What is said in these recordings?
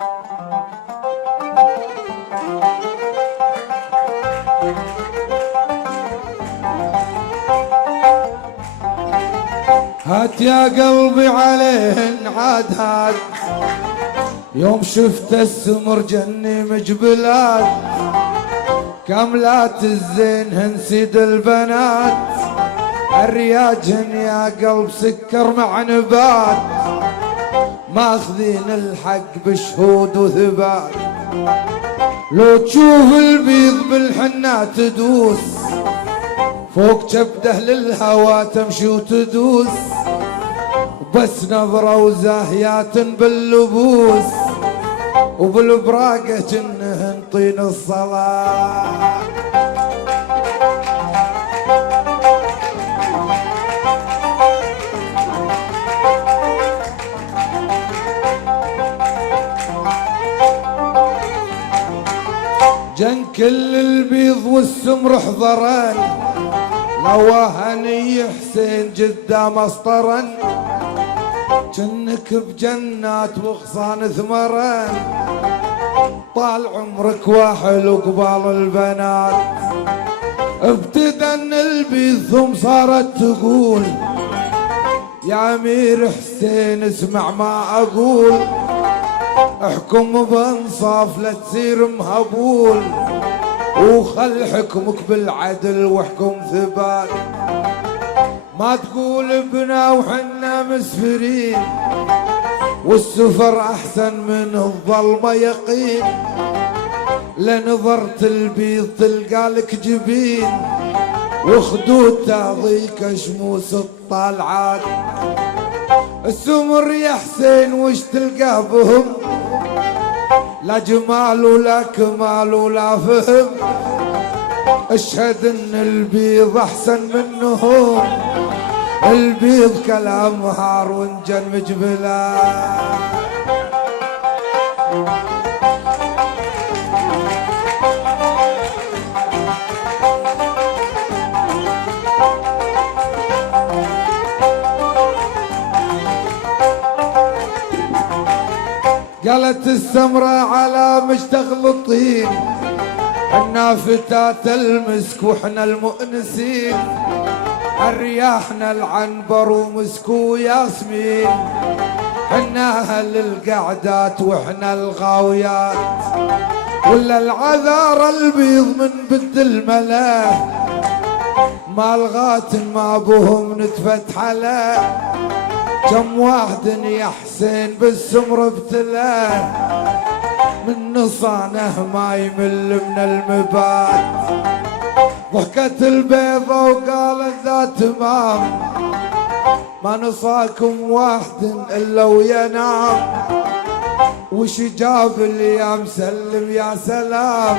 هات يا قلبي عليه انعاد هات، يوم شفت السمر جني مجبلات، كاملات الزين هنسيد البنات، الرياجن يا قلب سكر مع نبات، ماخذين الحق بشهود وثبات، لو تشوف البيض بالحنة تدوس، فوق كبده للهوى تمشي وتدوس، بس نظرة وزاهيات باللبوس، وبالبراقة جنهن طين الصلاة. جن كل البيض والسمر حضرن، لواهني حسين قدام اسطرن، جنك بجنات وغصان ثمرن، طال عمرك واحل وقبال البنات، ابتدن البيض ثم صارت تقول، يا امير حسين اسمع ما اقول، احكم بانصاف لا تصير مهبول، وخل حكمك بالعدل واحكم ثبات، ما تقول ابنا وحنا مسفرين، والسفر احسن من الظلمة يقين، لنظرت البيض تلقى لك جبين، وخدود تعطيك شموس الطالعات، السمر يا حسين وش تلقى بهم، لا جمال ولا كمال ولا فهم، اشهد ان البيض احسن منهم، البيض كلام هار وانجن مجبلا. قالت السمرة على مش تغلطين، حنا فتاة المسك وحنا المؤنسين، الرياحنا العنبر ومسك وياسمين، حنا اهل القعدات وحنا الغاويات، ولا العذار البيض من بد الملاه، مالغات ما بهم نتفتح عليه، كم واحد يا حسين بالسمر ابتلاه، من نصانه ما يمل من المبات، ضحكت البيضة وقالت ذات تمام، ما نصاكم واحد الا وينام، وش جاب الايام سلم يا سلام،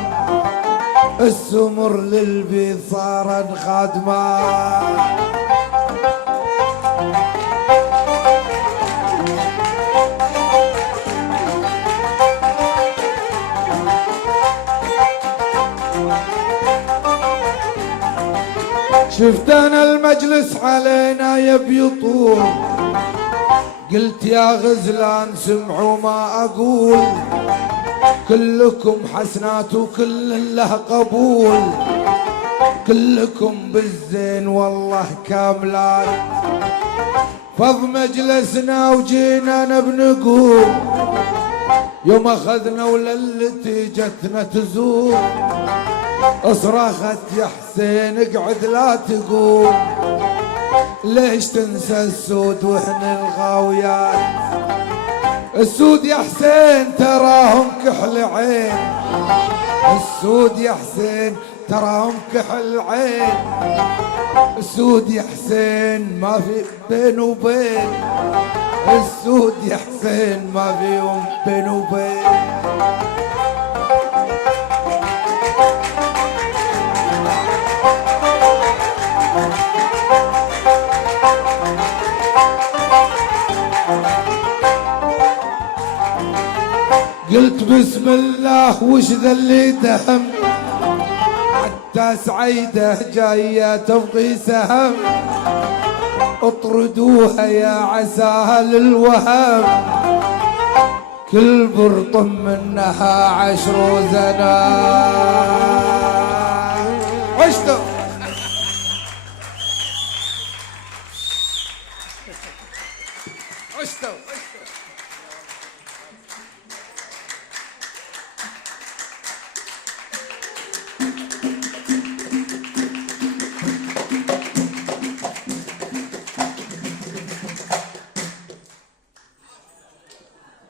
السمر للبيض صارت خادمات. شفت انا المجلس علينا يبي يطول، قلت يا غزلان سمعوا ما اقول، كلكم حسنات وكل له قبول، كلكم بالزين والله كاملات، فض مجلسنا وجينا بنقول، يوم اخذنا وللتي جتنا تزور، اصرخت يا حسين اقعد لا تقوم، ليش تنسى السود واحنا الغاويات، السود يا حسين تراهم كحل عين، السود يا حسين تراهم كحل عين، السود يا حسين ما في بين وبين، السود يا حسين ما فيهم بين وبين. قلت بسم الله وش ذا اللي دهم، حتى سعيده جايه تبغي سهم، اطردوها يا عساها للوهم، كل برطم منها 10 زنا. واشتو